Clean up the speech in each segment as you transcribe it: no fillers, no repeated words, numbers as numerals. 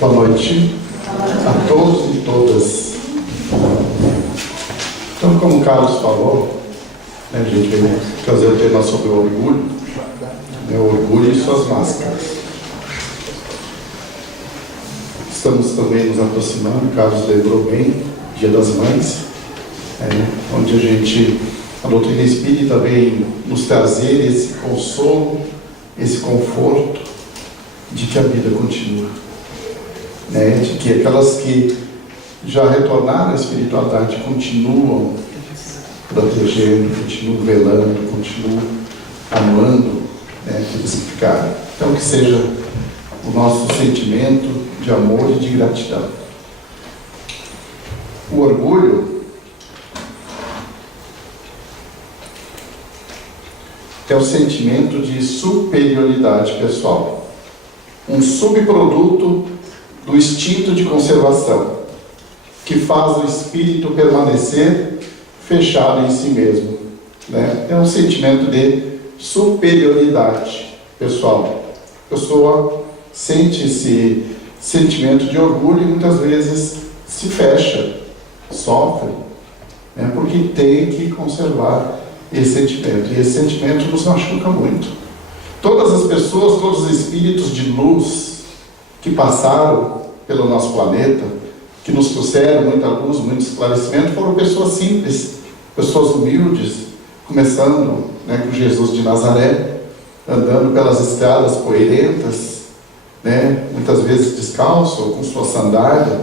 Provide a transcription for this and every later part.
Boa noite a todos e todas. Então, como o Carlos falou, a gente veio trazer o tema sobre o orgulho, o orgulho e suas máscaras. Estamos também nos aproximando, o Carlos lembrou bem, Dia das Mães, onde a doutrina espírita vem nos trazer esse consolo, esse conforto de que a vida continua. De que aquelas que já retornaram à espiritualidade continuam protegendo, continuam velando, continuam amando aqueles que ficaram. Então, que seja o nosso sentimento de amor e de gratidão. O orgulho é o sentimento de superioridade pessoal, um subproduto do instinto de conservação, que faz o espírito permanecer fechado em si mesmo. É um sentimento de superioridade pessoal. A pessoa sente esse sentimento de orgulho e muitas vezes se fecha, sofre, porque tem que conservar esse sentimento. E esse sentimento nos machuca muito. Todas as pessoas, todos os espíritos de luz que passaram pelo nosso planeta, que nos trouxeram muita luz, muito esclarecimento, foram pessoas simples, pessoas humildes, começando com Jesus de Nazaré, andando pelas estradas poeirentas, muitas vezes descalço, ou com sua sandália,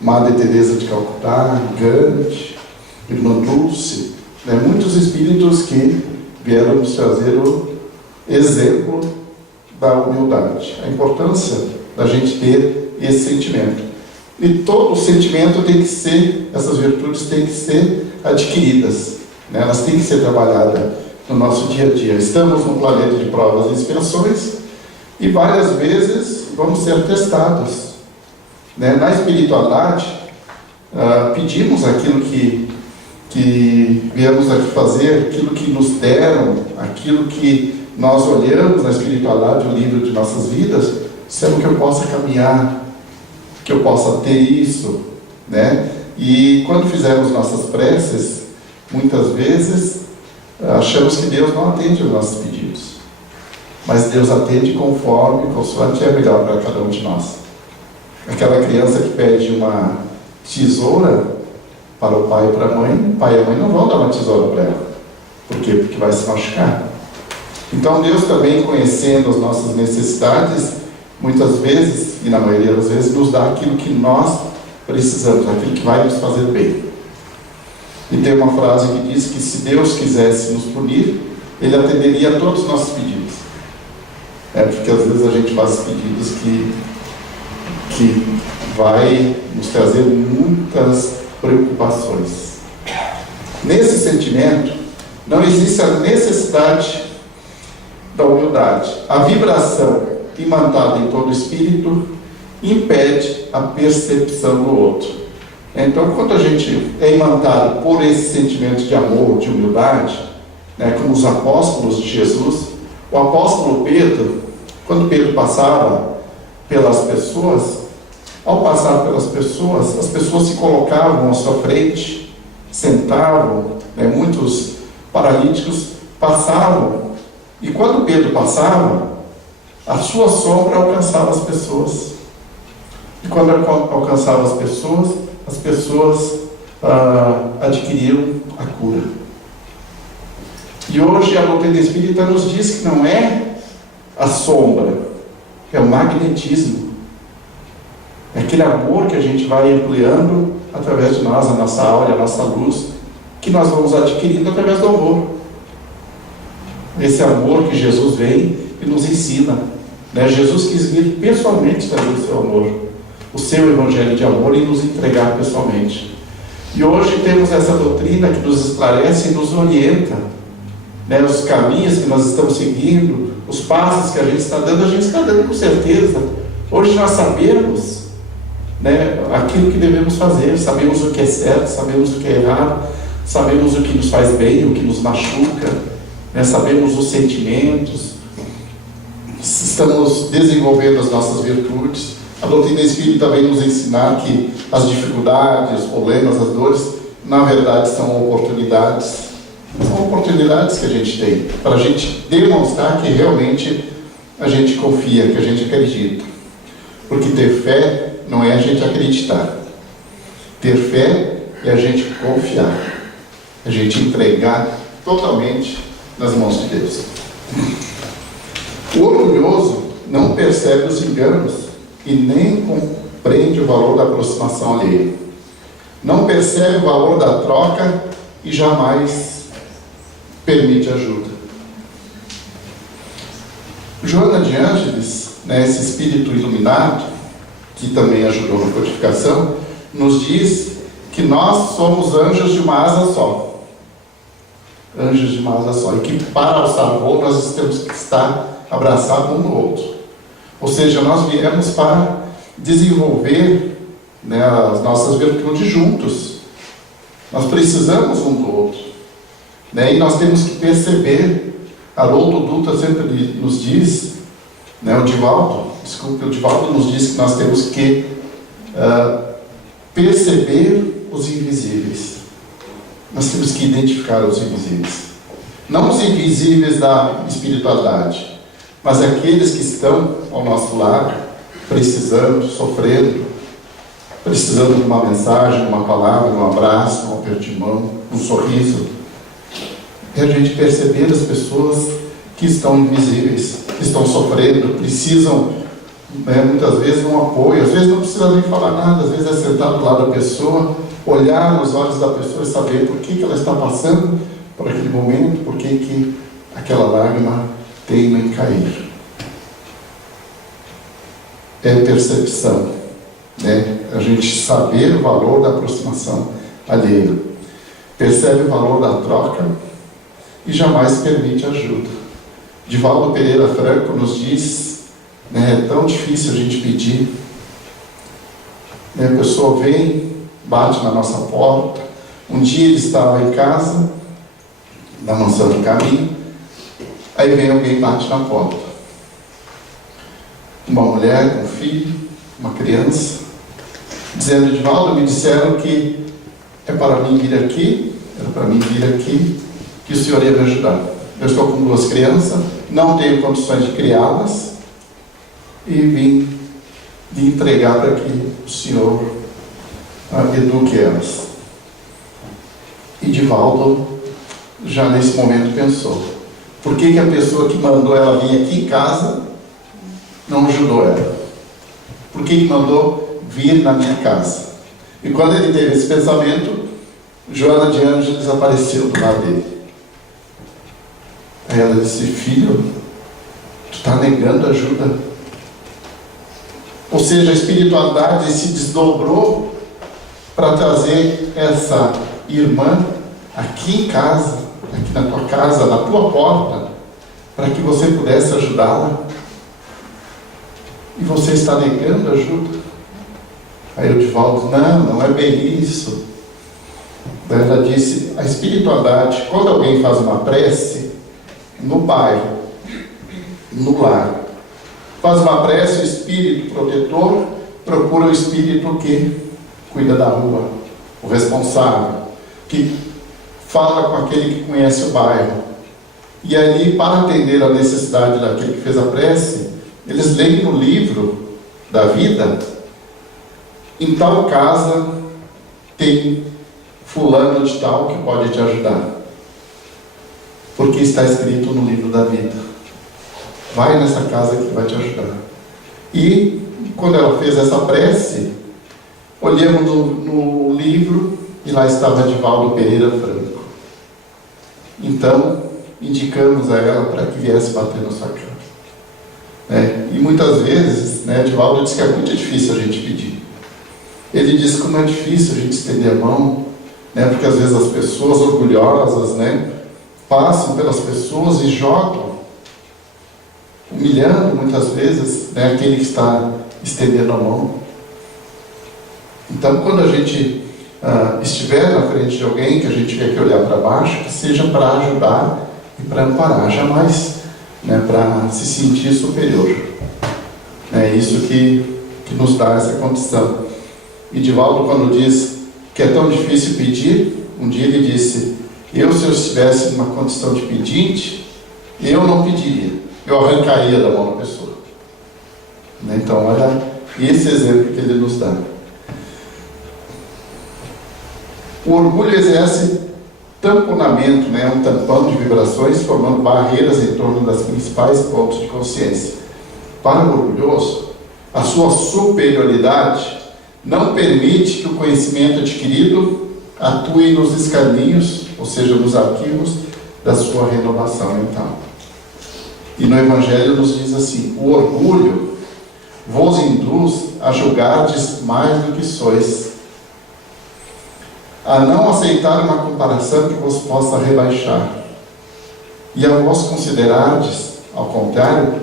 Madre Teresa de Calcutá, Gandhi, Irmã Dulce, muitos espíritos que vieram nos trazer o exemplo da humildade, a importância da gente ter esse sentimento. E todo sentimento tem que ser, essas virtudes têm que ser adquiridas, elas têm que ser trabalhadas no nosso dia a dia. Estamos num planeta de provas e expiações e várias vezes vamos ser testados. Na espiritualidade, pedimos aquilo que viemos aqui fazer, aquilo que nos deram, aquilo que nós olhamos na espiritualidade, o livro de nossas vidas, sendo que eu possa caminhar, que eu possa ter isso, E quando fizermos nossas preces, muitas vezes achamos que Deus não atende os nossos pedidos, mas Deus atende conforme é melhor para cada um de nós. Aquela criança que pede uma tesoura para o pai e para a mãe, o pai e a mãe não vão dar uma tesoura para ela. Por quê? Porque vai se machucar. Então Deus também, conhecendo as nossas necessidades, muitas vezes, e na maioria das vezes, nos dá aquilo que nós precisamos, aquilo que vai nos fazer bem. E tem uma frase que diz que se Deus quisesse nos punir, Ele atenderia a todos os nossos pedidos. Porque às vezes a gente faz pedidos que vai nos trazer muitas preocupações. Nesse sentimento, não existe a necessidade da humildade. A vibração imantada em todo o espírito impede a percepção do outro. Então, quando a gente é imantado por esse sentimento de amor, de humildade, como os apóstolos de Jesus, o apóstolo Pedro, quando Pedro passava pelas pessoas, ao passar pelas pessoas, as pessoas se colocavam à sua frente, sentavam, muitos paralíticos passavam, e quando Pedro passava, a sua sombra alcançava as pessoas. E quando alcançava as pessoas adquiriam a cura. E hoje a doutrina espírita nos diz que não é a sombra, é o magnetismo. É aquele amor que a gente vai ampliando através de nós, a nossa aura, a nossa luz, que nós vamos adquirindo através do amor. Esse amor que Jesus vem e nos ensina. Jesus quis vir pessoalmente trazer o seu amor, o seu evangelho de amor, e nos entregar pessoalmente. E hoje temos essa doutrina que nos esclarece e nos orienta, os caminhos que nós estamos seguindo, os passos que a gente está dando com certeza. Hoje nós sabemos aquilo que devemos fazer, sabemos o que é certo, sabemos o que é errado, sabemos o que nos faz bem, o que nos machuca, sabemos os sentimentos, estamos desenvolvendo as nossas virtudes, A doutrina espírita vem nos ensinar que as dificuldades, os problemas, as dores, na verdade são oportunidades. São oportunidades que a gente tem para a gente demonstrar que realmente a gente confia, que a gente acredita. Porque ter fé não é a gente acreditar. Ter fé é a gente confiar. A gente entregar totalmente nas mãos de Deus. O orgulhoso não percebe os enganos e nem compreende o valor da aproximação alheia. Não percebe o valor da troca e jamais permite ajuda. Joana de Ângeles, esse espírito iluminado, que também ajudou na codificação, nos diz que nós somos anjos de uma asa só. Anjos de uma asa só. E que para alçar voo nós temos que estar abraçados um no outro. Ou seja, nós viemos para desenvolver as nossas virtudes juntos. Nós precisamos um do outro. E nós temos que perceber, Haroldo Dutra sempre nos diz, o Divaldo nos diz que nós temos que perceber os invisíveis. Nós temos que identificar os invisíveis. Não os invisíveis da espiritualidade, mas aqueles que estão ao nosso lado, precisando, sofrendo, precisando de uma mensagem, uma palavra, um abraço, um aperto de mão, um sorriso. É a gente perceber as pessoas que estão invisíveis, que estão sofrendo, precisam, muitas vezes, de um apoio. Às vezes não precisa nem falar nada, às vezes é sentar do lado da pessoa, olhar nos olhos da pessoa e saber por que ela está passando por aquele momento, por que aquela lágrima teima em cair. É percepção, a gente saber o valor da aproximação alheia. Percebe o valor da troca e jamais permite ajuda. Divaldo Pereira Franco nos diz, é tão difícil a gente pedir. A pessoa vem, bate na nossa porta. Um dia ele estava em casa, na mansão do caminho, aí vem alguém e bate na porta. Uma mulher com um filho, uma criança, dizendo: Divaldo, me disseram que é para mim vir aqui, que o senhor ia me ajudar. Eu estou com 2 crianças, não tenho condições de criá-las e vim entregar para que o senhor eduque elas. E Divaldo, já nesse momento, pensou: por que a pessoa que mandou ela vir aqui em casa não ajudou ela? Por que mandou vir na minha casa? E quando ele teve esse pensamento, Joana de Ângeles apareceu do lado dele. Aí ela disse: filho, tu está negando ajuda. Ou seja, a espiritualidade se desdobrou para trazer essa irmã aqui em casa, aqui na tua casa, na tua porta, para que você pudesse ajudá-la. E você está negando ajuda? Aí o Divaldo: não é bem isso. Daí ela disse: a espiritualidade, quando alguém faz uma prece, no bairro, no lar, faz uma prece, o espírito protetor procura o espírito que cuida da rua, o responsável, que fala com aquele que conhece o bairro. E ali, para atender a necessidade daquele que fez a prece, eles leem no livro da vida: em tal casa tem fulano de tal que pode te ajudar, porque está escrito no livro da vida. Vai nessa casa que vai te ajudar. E quando ela fez essa prece, olhamos no livro e lá estava Divaldo Pereira Franco. Então indicamos a ela para que viesse bater na sua casa. E muitas vezes, Divaldo diz que é muito difícil a gente pedir. Ele diz como é difícil a gente estender a mão, porque às vezes as pessoas orgulhosas, passam pelas pessoas e jogam, humilhando muitas vezes, aquele que está estendendo a mão. Então, quando a gente estiver na frente de alguém que a gente quer que olhar para baixo, que seja para ajudar e para amparar, jamais para se sentir superior. É isso que que nos dá essa condição. E Divaldo, quando diz que é tão difícil pedir, um dia ele disse: se eu estivesse numa condição de pedinte, eu não pediria, eu arrancaria da mão da pessoa. Então, olha esse exemplo que ele nos dá. O orgulho exerce tamponamento, um tampão de vibrações, formando barreiras em torno das principais pontos de consciência. Para o orgulhoso, a sua superioridade não permite que o conhecimento adquirido atue nos escaninhos, ou seja, nos arquivos da sua renovação mental. E no Evangelho nos diz assim: o orgulho vos induz a julgardes mais do que sois, a não aceitar uma comparação que vos possa rebaixar, e a vos considerardes, ao contrário,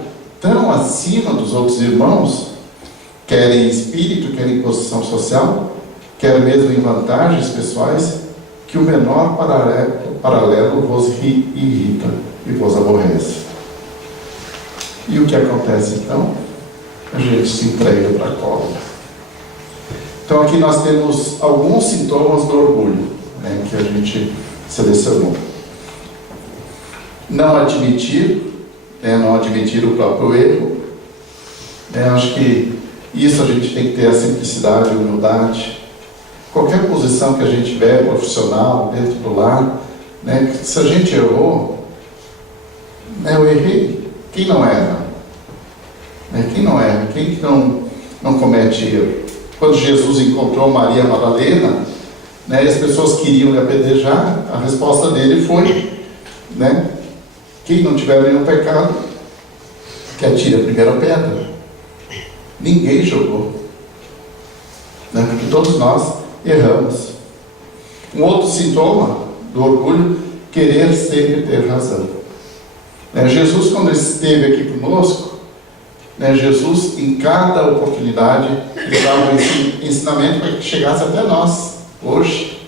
tão acima dos outros irmãos, quer em espírito, quer em posição social, quer mesmo em vantagens pessoais, que o menor paralelo vos irrita e vos aborrece. E o que acontece então? A gente se entrega para a cólera. Então aqui nós temos alguns sintomas do orgulho, que a gente selecionou. Não admitir o próprio erro. Acho que isso a gente tem que ter a simplicidade, a humildade. Qualquer posição que a gente tiver, profissional, dentro do lar, se a gente errou, eu errei. Quem não erra? Quem não erra? Quem que não comete erro? Quando Jesus encontrou Maria Madalena, e as pessoas queriam lhe apedrejar, a resposta dele foi, quem não tiver nenhum pecado, que atire a primeira pedra. Ninguém jogou, porque todos nós erramos. Um outro sintoma do orgulho: querer sempre ter razão. Jesus, quando esteve aqui conosco, Jesus, em cada oportunidade, ele dava um ensinamento para que chegasse até nós, hoje.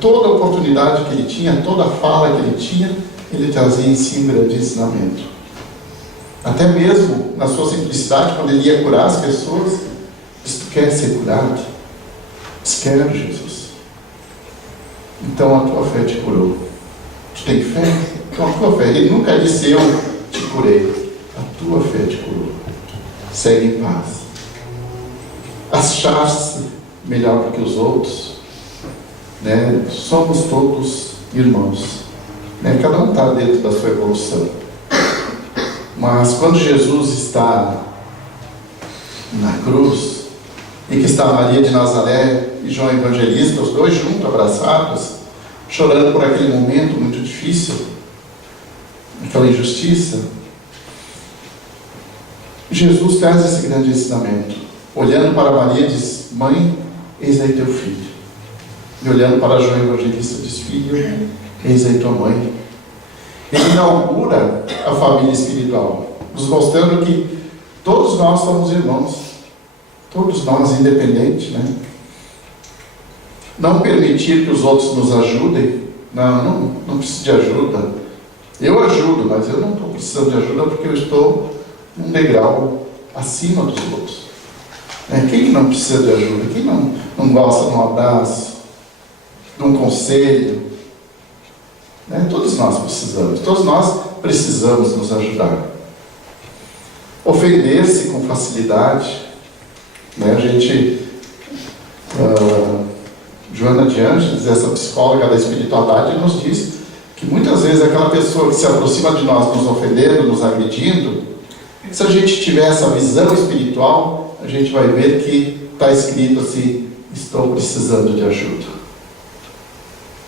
Toda oportunidade que ele tinha, toda fala que ele tinha, ele trazia em si um grande ensinamento. Até mesmo na sua simplicidade, quando ele ia curar as pessoas, diz: tu quer ser curado? Diz: quero, Jesus. Então a tua fé te curou. Tu tem fé? Então a tua fé. Ele nunca disse: eu te curei. A tua fé te curou. Segue em paz. Achar-se melhor do que os outros, somos todos irmãos, cada um está dentro da sua evolução. Mas quando Jesus está na cruz, e que está Maria de Nazaré e João Evangelista, os dois juntos, abraçados, chorando por aquele momento muito difícil, aquela injustiça, Jesus traz esse grande ensinamento. Olhando para Maria, diz: mãe, eis aí teu filho. E olhando para João Evangelista, diz: filho, eis aí tua mãe. Ele inaugura a família espiritual, nos mostrando que todos nós somos irmãos, todos nós, independentes, Não permitir que os outros nos ajudem. Não preciso de ajuda. Eu ajudo, mas eu não estou precisando de ajuda porque eu estou um degrau acima dos outros. Quem não precisa de ajuda? Quem não gosta de um abraço, de um conselho? Todos nós precisamos nos ajudar. Ofender-se com facilidade, a gente, Joana de Ângeles, essa psicóloga da espiritualidade, nos diz que muitas vezes aquela pessoa que se aproxima de nós nos ofendendo, nos agredindo, se a gente tiver essa visão espiritual, a gente vai ver que está escrito assim: estou precisando de ajuda.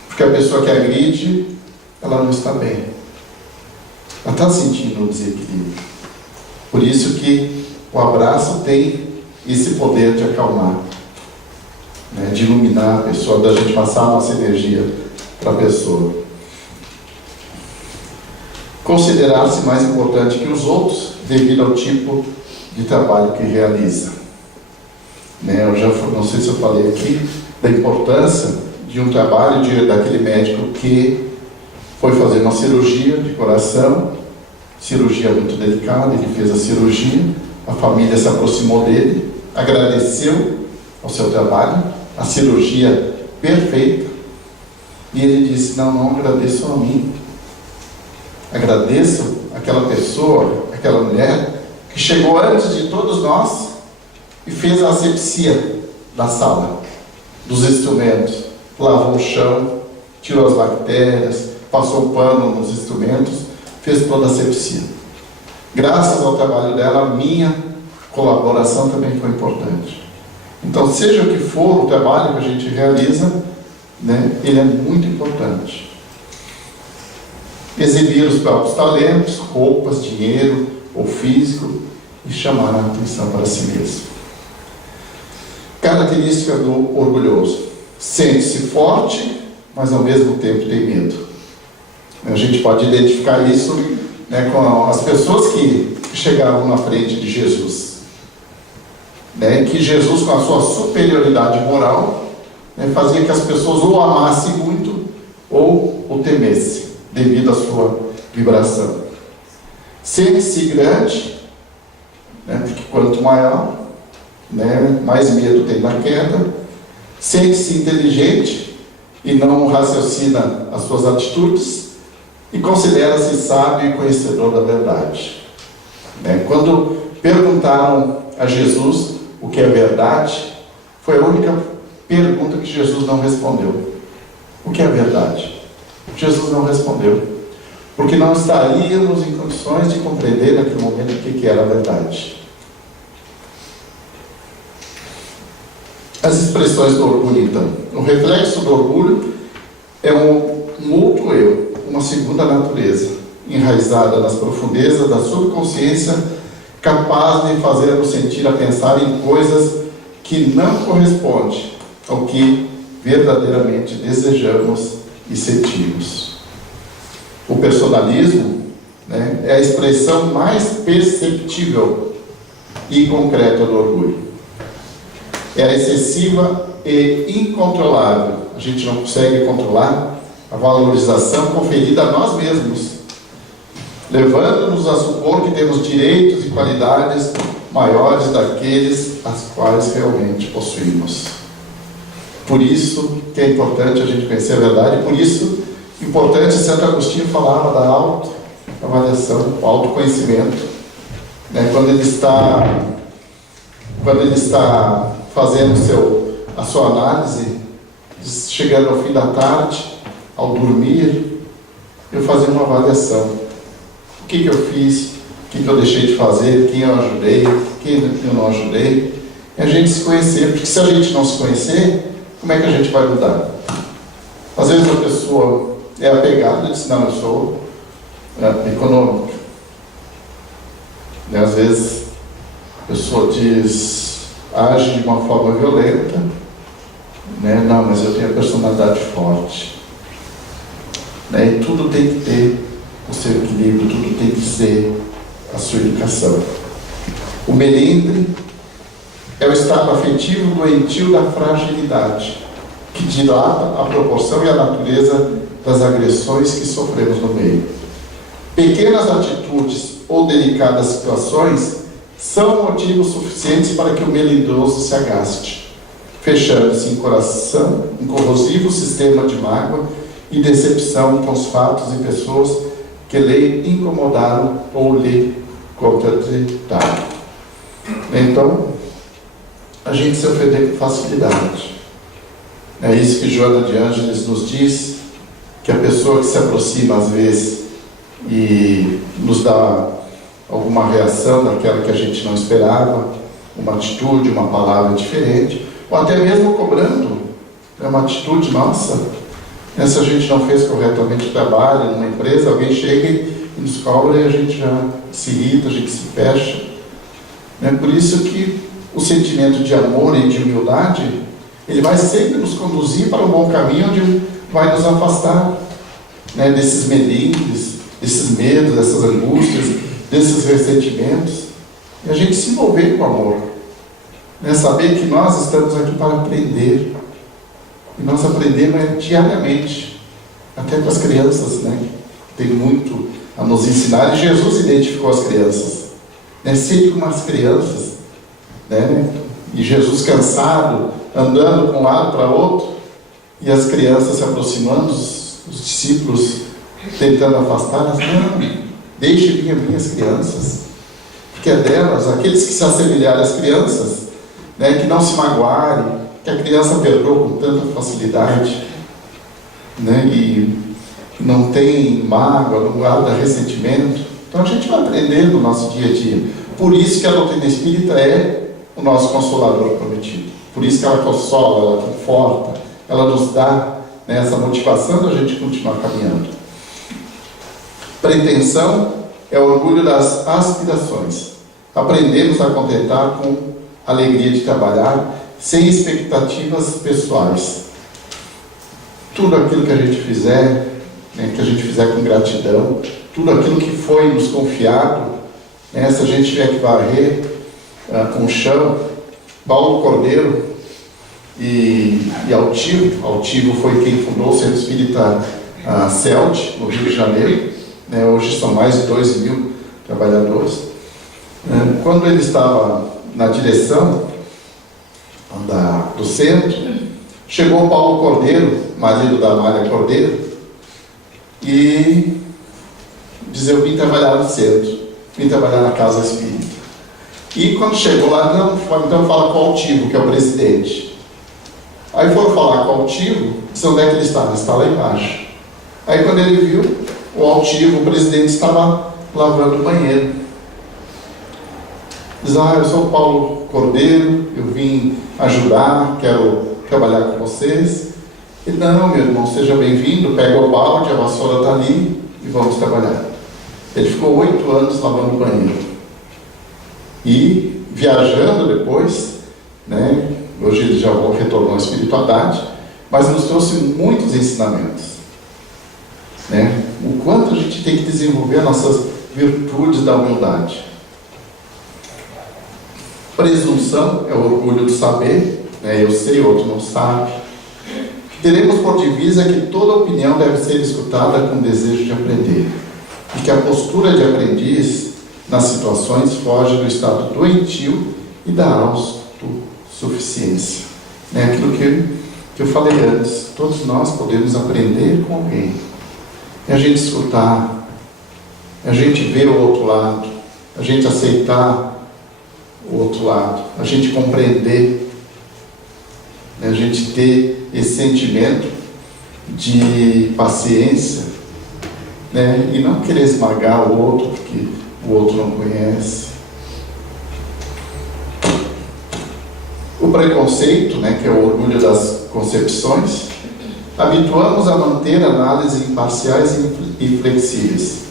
Porque a pessoa que agride, ela não está bem. Ela está sentindo um desequilíbrio. Por isso que o abraço tem esse poder de acalmar, de iluminar a pessoa, da gente passar a nossa energia para a pessoa. Considerar-se mais importante que os outros devido ao tipo de trabalho que realiza. Eu já não sei se eu falei aqui da importância de um trabalho daquele médico que foi fazer uma cirurgia de coração, cirurgia muito delicada. Ele fez a cirurgia, A família se aproximou dele, agradeceu ao seu trabalho, a cirurgia perfeita, e ele disse: não agradeço a mim, agradeço aquela pessoa, aquela mulher que chegou antes de todos nós e fez a asepsia da sala, dos instrumentos, lavou o chão, tirou as bactérias, passou o pano nos instrumentos, fez toda a asepsia. Graças ao trabalho dela, a minha colaboração também foi importante. Então, seja o que for o trabalho que a gente realiza, né, ele é muito importante. Exibir os próprios talentos, roupas, dinheiro ou físico, e chamar a atenção para si mesmo. Característica do orgulhoso: sente-se forte, mas ao mesmo tempo tem medo. A gente pode identificar isso, né, com as pessoas que chegavam na frente de Jesus, né, que Jesus, com a sua superioridade moral, né, fazia que as pessoas ou amassem muito ou o temessem, devido à sua vibração. Sente-se grande, né, porque quanto maior, né, mais medo tem da queda. Sente-se inteligente e não raciocina as suas atitudes, e considera-se sábio e conhecedor da verdade. Né? Quando perguntaram a Jesus o que é verdade, foi a única pergunta que Jesus não respondeu. O que é verdade? Jesus não respondeu, porque não estaríamos em condições de compreender naquele momento o que era a verdade. As expressões do orgulho, então. O reflexo do orgulho é um outro eu, uma segunda natureza, enraizada nas profundezas da subconsciência, capaz de fazer-nos sentir a pensar em coisas que não correspondem ao que verdadeiramente desejamos e sentimos. O personalismo, né, é a expressão mais perceptível e concreta do orgulho. É a excessiva e incontrolável, a gente não consegue controlar a valorização conferida a nós mesmos, levando-nos a supor que temos direitos e qualidades maiores daqueles as quais realmente possuímos. Por isso que é importante a gente conhecer a verdade, por isso é importante, Santo Agostinho falava da autoavaliação, o autoconhecimento, né? Quando ele está fazendo a sua análise, chegando ao fim da tarde, ao dormir, eu fazia uma avaliação. O que eu fiz, o que eu deixei de fazer, quem eu ajudei, quem eu não ajudei. É a gente se conhecer, porque se a gente não se conhecer, como é que a gente vai mudar? Às vezes a pessoa é apegada e diz: não, eu sou econômico. E às vezes a pessoa age de uma forma violenta, né? Não, mas eu tenho a personalidade forte. Né? E tudo tem que ter o seu equilíbrio, tudo tem que ser a sua educação. O melindre é o estado afetivo doentio da fragilidade, que dilata a proporção e a natureza das agressões que sofremos no meio. Pequenas atitudes ou delicadas situações são motivos suficientes para que o melindroso se agaste, fechando-se em coração, um corrosivo sistema de mágoa e decepção com os fatos e pessoas que lhe incomodaram ou lhe contraditaram. Então, a gente se ofender com facilidade. É isso que Joana de Ângeles nos diz, que a pessoa que se aproxima às vezes e nos dá alguma reação daquela que a gente não esperava, uma atitude, uma palavra diferente, ou até mesmo cobrando, é uma atitude nossa, né? Se a gente não fez corretamente o trabalho numa empresa, alguém chega e nos cobra e a gente já se irrita, a gente se fecha, né? Por isso que o sentimento de amor e de humildade, ele vai sempre nos conduzir para um bom caminho, onde vai nos afastar, né, desses melindres, desses medos, dessas angústias, desses ressentimentos, e a gente se envolver com o amor, né? Saber que nós estamos aqui para aprender, e nós aprendemos diariamente, até com as crianças, né? Tem muito a nos ensinar, e Jesus identificou as crianças, né, sempre com umas crianças, né, e Jesus cansado, andando para um lado para outro, e as crianças se aproximando, os discípulos tentando afastá-las. Não, deixe vir a minhas crianças, porque é delas, aqueles que se assemelharem às crianças, né, que não se magoarem, que a criança perdoa com tanta facilidade, né, e não tem mágoa, não guarda ressentimento. Então a gente vai aprender no nosso dia a dia. Por isso que a doutrina espírita é o nosso consolador prometido. Por isso que ela consola, ela conforta, ela nos dá, né, essa motivação da gente continuar caminhando. Pretensão é o orgulho das aspirações. Aprendemos a contentar com a alegria de trabalhar, sem expectativas pessoais. Tudo aquilo que a gente fizer, né, que a gente fizer com gratidão, tudo aquilo que foi nos confiado, né, se a gente tiver que varrer com o chão, Paulo Cordeiro e Altivo foi quem fundou o Centro Espírita CELT, no Rio de Janeiro, né, hoje são mais de 2.000 trabalhadores. Quando ele estava na direção do centro, chegou Paulo Cordeiro, marido da Amália Cordeiro, e dizia: eu vim trabalhar no centro, vim trabalhar na Casa Espírita. E quando chegou lá, não, então fala com o Altivo, que é o presidente. Aí foram falar com o Altivo, disse: onde é que ele está? Ele está lá embaixo. Aí quando ele viu, o Altivo, o presidente, estava lavando o banheiro. Diz: eu sou o Paulo Cordeiro, eu vim ajudar, quero trabalhar com vocês. Ele: não, meu irmão, seja bem-vindo, pega o balde, a vassoura está ali e vamos trabalhar. Ele ficou 8 anos lavando o banheiro. E viajando depois, né, hoje ele já retornou à espiritualidade, mas nos trouxe muitos ensinamentos, né, o quanto a gente tem que desenvolver nossas virtudes da humildade. Presunção é o orgulho do saber, né, eu sei, outro não sabe. Teremos por divisa que toda opinião deve ser escutada com desejo de aprender, e que a postura de aprendiz nas situações foge do estado doentio e da autossuficiência. É aquilo que eu falei antes, todos nós podemos aprender com alguém. É a gente escutar, é a gente ver o outro lado, a gente aceitar o outro lado, a gente compreender, a gente ter esse sentimento de paciência, né, e não querer esmagar o outro porque o outro não conhece. O preconceito, né, que é o orgulho das concepções, habituamos a manter análises imparciais e flexíveis.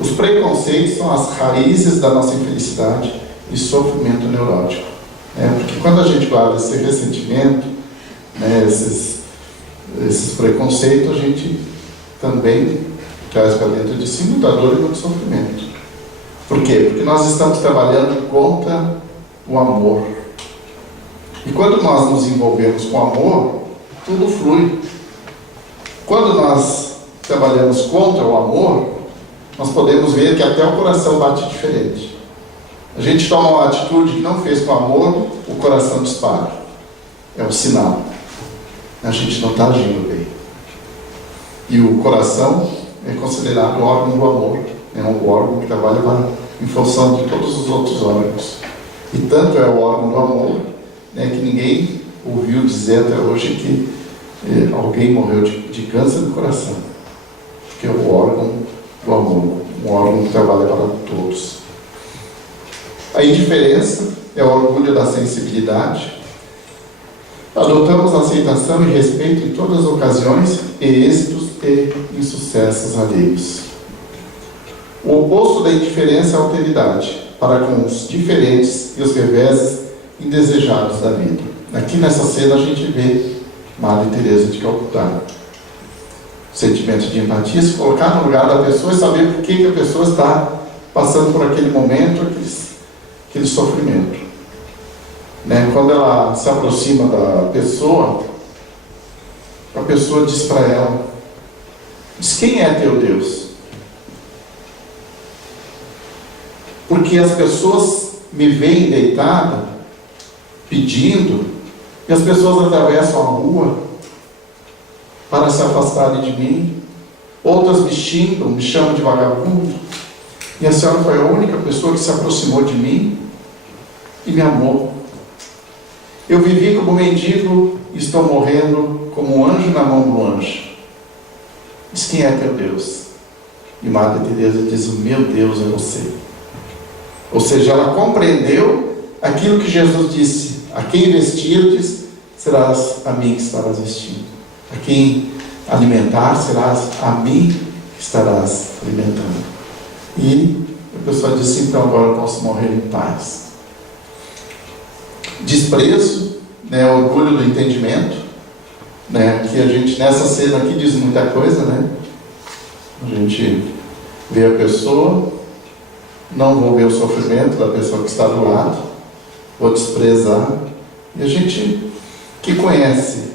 Os preconceitos são as raízes da nossa infelicidade e sofrimento neurótico. Porque quando a gente guarda esse ressentimento, né, esses preconceitos, a gente também traz para dentro de si muita dor e muito sofrimento. Por quê? Porque nós estamos trabalhando contra o amor. E quando nós nos envolvemos com amor, tudo flui. Quando nós trabalhamos contra o amor, nós podemos ver que até o coração bate diferente. A gente toma uma atitude que não fez com amor, o coração dispara. É um sinal. A gente não está agindo bem. E o coração é considerado o órgão do amor. É um órgão que trabalha em função de todos os outros órgãos. E tanto é o órgão do amor, né, que ninguém ouviu dizer até hoje que alguém morreu de câncer do coração. Que é o órgão do amor, um órgão que trabalha para todos. A indiferença é o orgulho da sensibilidade. Adotamos aceitação e respeito em todas as ocasiões e êxitos e insucessos alheios. O oposto da indiferença é a alteridade, para com os diferentes e os reveses indesejados da vida. Aqui nessa cena a gente vê Madre Teresa de Calcutá. O sentimento de empatia, se colocar no lugar da pessoa e saber por que a pessoa está passando por aquele momento, aquele sofrimento. Né? Quando ela se aproxima da pessoa, a pessoa diz para ela, diz: quem é teu Deus? Porque as pessoas me veem deitada, pedindo, e as pessoas atravessam a rua para se afastarem de mim. Outras me xingam, me chamam de vagabundo. E a senhora foi a única pessoa que se aproximou de mim e me amou. Eu vivi como mendigo e estou morrendo como um anjo na mão do anjo. Diz: quem é teu Deus? E Madre Teresa diz: o meu Deus é você. Ou seja, ela compreendeu aquilo que Jesus disse: a quem vestirdes, serás a mim que estarás vestindo. A quem alimentar, serás a mim que estarás alimentando. E a pessoa disse: então agora eu posso morrer em paz. Desprezo, orgulho do entendimento, que a gente nessa cena aqui diz muita coisa, A gente vê a pessoa, não vou ver o sofrimento da pessoa que está do lado, vou desprezar. E a gente que conhece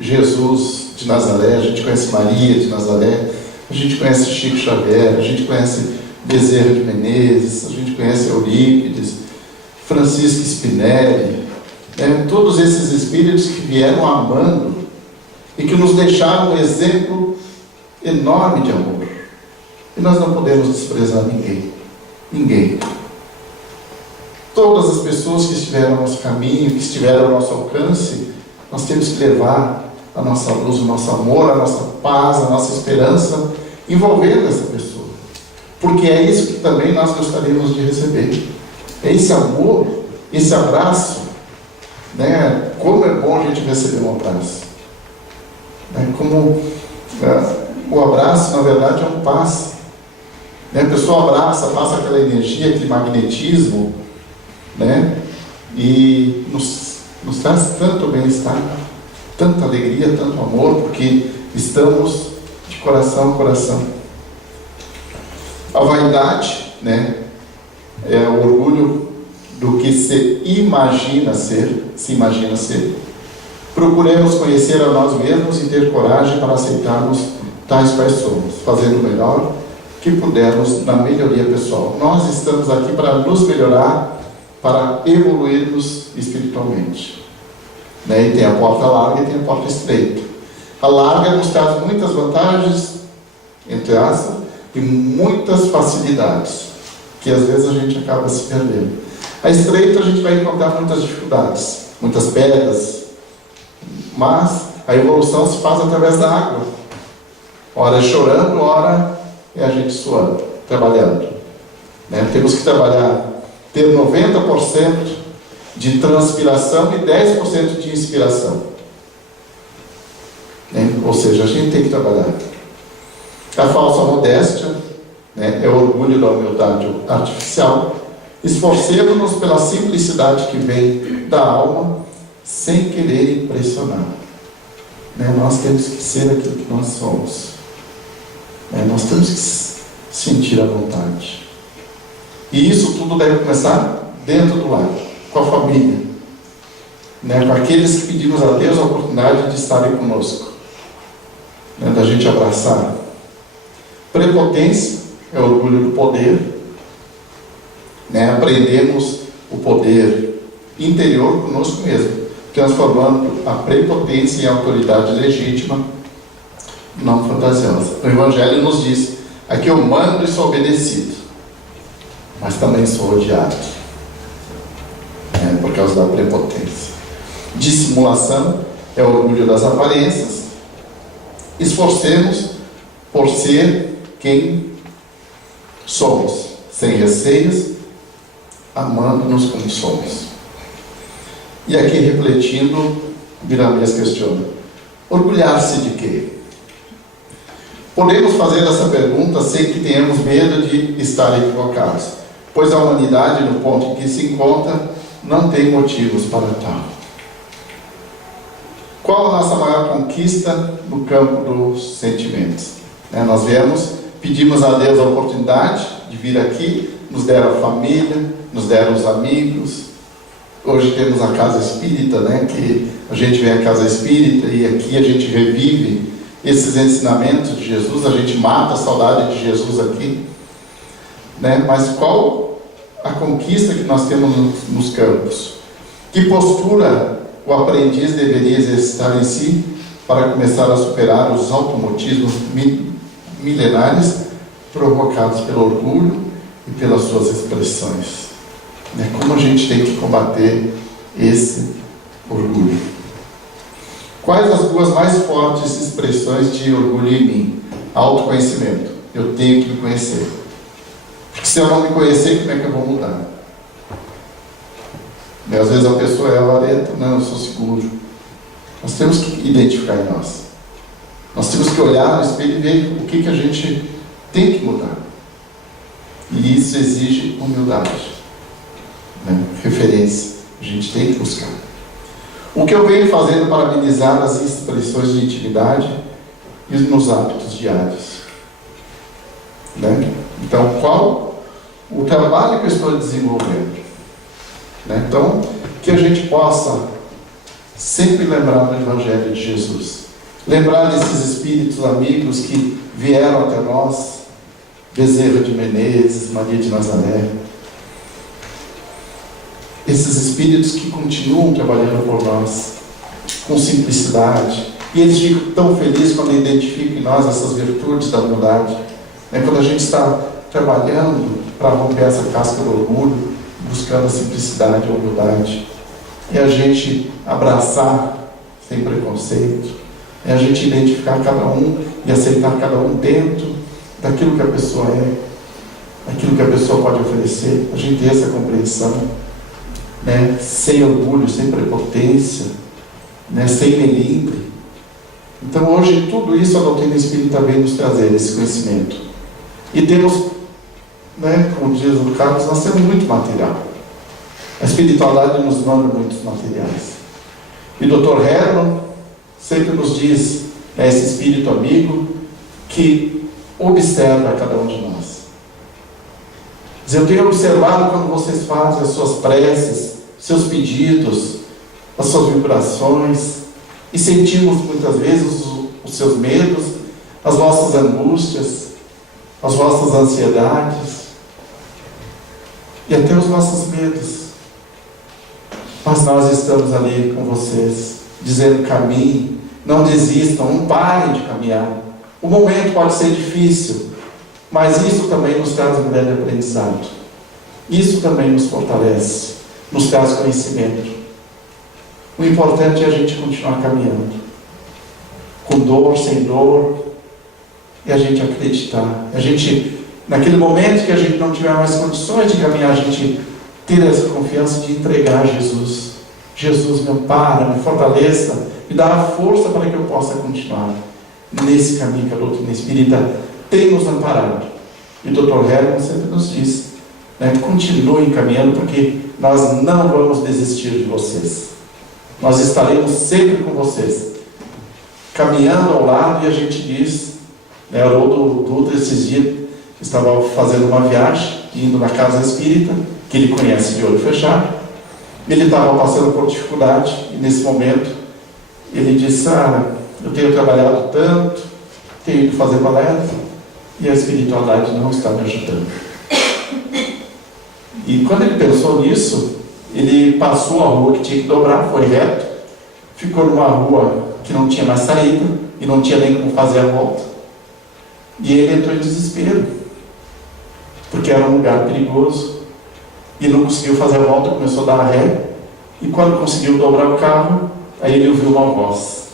Jesus de Nazaré, a gente conhece Maria de Nazaré, a gente conhece Chico Xavier, a gente conhece Bezerra de Menezes, a gente conhece Eurípides, Francisco Spinelli, todos esses espíritos que vieram amando e que nos deixaram um exemplo enorme de amor. E nós não podemos desprezar ninguém. Todas as pessoas que estiveram ao nosso caminho, que estiveram ao nosso alcance, nós temos que levar a nossa luz, o nosso amor, a nossa paz, a nossa esperança, envolvendo essa pessoa. Porque é isso que também nós gostaríamos de receber. É esse amor, esse abraço. Como é bom a gente receber um abraço. O abraço, na verdade, é um passe. A pessoa abraça, passa aquela energia, aquele magnetismo, e nos traz tanto bem-estar, tanta alegria, tanto amor, porque estamos de coração a coração. A vaidade, é o orgulho do que se imagina ser. Procuremos conhecer a nós mesmos e ter coragem para aceitarmos tais quais somos, fazendo o melhor que pudermos na melhoria pessoal. Nós estamos aqui para nos melhorar, para evoluirmos espiritualmente. E tem a porta larga e tem a porta estreita. A larga nos traz muitas vantagens, entre aspas, e muitas facilidades, que às vezes a gente acaba se perdendo. A estreita a gente vai encontrar muitas dificuldades, muitas pedras, mas a evolução se faz através da água. Ora é chorando, ora é a gente suando, trabalhando. Temos que trabalhar, ter 90% de transpiração e 10% de inspiração. Ou seja, a gente tem que trabalhar. A falsa modéstia, é o orgulho da humildade artificial. Esforcemos-nos pela simplicidade que vem da alma, sem querer impressionar. Nós temos que ser aquilo que nós somos. Nós temos que sentir a vontade. E isso tudo deve começar dentro do lar, com a família, com aqueles que pedimos a Deus a oportunidade de estarem conosco, da gente abraçar. Prepotência é o orgulho do poder. Aprendemos o poder interior conosco mesmo, transformando a prepotência em autoridade legítima, não fantasiosa. O Evangelho nos diz: aqui eu mando e sou obedecido, mas também sou odiado, por causa da prepotência. Dissimulação é o orgulho das aparências. Esforcemos por ser quem somos, sem receios, amando-nos como somos. E aqui, refletindo, Viramias questiona: orgulhar-se de quê? Podemos fazer essa pergunta sem que tenhamos medo de estar equivocados, pois a humanidade, no ponto em que se encontra, não tem motivos para tal. Qual a nossa maior conquista no campo dos sentimentos? Nós pedimos a Deus a oportunidade de vir aqui, nos deram a família, nos deram os amigos. Hoje temos a casa espírita, que a gente vem à casa espírita e aqui a gente revive esses ensinamentos de Jesus, a gente mata a saudade de Jesus aqui. Mas qual a conquista que nós temos nos campos? Que postura o aprendiz deveria exercitar em si para começar a superar os automatismos milenares provocados pelo orgulho e pelas suas expressões? Como a gente tem que combater esse orgulho? Quais as duas mais fortes expressões de orgulho em mim? Autoconhecimento. Eu tenho que me conhecer. Porque se eu não me conhecer, como é que eu vou mudar? E às vezes a pessoa é avarenta. Não, eu sou seguro. Nós temos que identificar em nós. Nós temos que olhar no espelho e ver o que a gente tem que mudar. E isso exige humildade, referência. A gente tem que buscar. O que eu venho fazendo para amenizar as expressões de intimidade e nos hábitos diários? Então, qual o trabalho que eu estou desenvolvendo? Então, que a gente possa sempre lembrar do Evangelho de Jesus. Lembrar desses espíritos amigos que vieram até nós, Bezerra de Menezes, Maria de Nazaré. Esses espíritos que continuam trabalhando por nós, com simplicidade. E eles ficam tão felizes quando identificam em nós essas virtudes da humildade. Quando a gente está trabalhando para romper essa casca do orgulho, buscando a simplicidade e a humildade. É a gente abraçar sem preconceito. É a gente identificar cada um e aceitar cada um dentro daquilo que a pessoa é, daquilo que a pessoa pode oferecer. A gente ter essa compreensão, sem orgulho, sem prepotência, sem melindre. Então hoje tudo isso a doutrina espírita vem nos trazer, esse conhecimento. E temos, como diz o Carlos, nós temos muito material. A espiritualidade nos manda muitos materiais. E o Dr. Herman sempre nos diz, esse espírito amigo que observa cada um de nós. Diz, eu tenho observado quando vocês fazem as suas preces, seus pedidos, as suas vibrações, e sentimos muitas vezes os seus medos, as vossas angústias, as vossas ansiedades e até os nossos medos. Mas nós estamos ali com vocês, dizendo: caminhe, não desistam, não parem de caminhar. O momento pode ser difícil, mas isso também nos traz um grande aprendizado. Isso também nos fortalece, nos traz conhecimento. O importante é a gente continuar caminhando, com dor, sem dor, e a gente acreditar. A gente, naquele momento que a gente não tiver mais condições de caminhar, a gente ter essa confiança de entregar a Jesus. Jesus, me ampara, me fortaleça, me dá a força para que eu possa continuar nesse caminho que a doutrina espírita tem nos amparado. E o Dr. Herman sempre nos diz, continuem caminhando, porque nós não vamos desistir de vocês. Nós estaremos sempre com vocês, caminhando ao lado. E a gente diz, o Haroldo Dutra esses dias estava fazendo uma viagem, indo na casa espírita, que ele conhece de olho fechado. Ele estava passando por dificuldade, e nesse momento ele disse: eu tenho trabalhado tanto, tenho ido fazer palestra, e a espiritualidade não está me ajudando. E quando ele pensou nisso, ele passou a rua que tinha que dobrar, foi reto, ficou numa rua que não tinha mais saída, e não tinha nem como fazer a volta. E ele entrou em desespero, porque era um lugar perigoso, e não conseguiu fazer a volta, começou a dar ré, e quando conseguiu dobrar o carro, aí ele ouviu uma voz.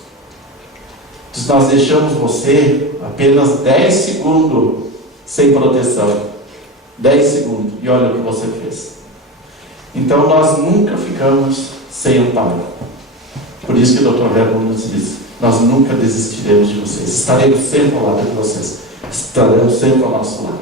Diz: nós deixamos você apenas 10 segundos sem proteção. 10 segundos, e olha o que você fez. Então nós nunca ficamos sem amparo. Por isso que o Dr. Herman nos diz: nós nunca desistiremos de vocês, estaremos sempre ao lado de vocês, estaremos sempre ao nosso lado.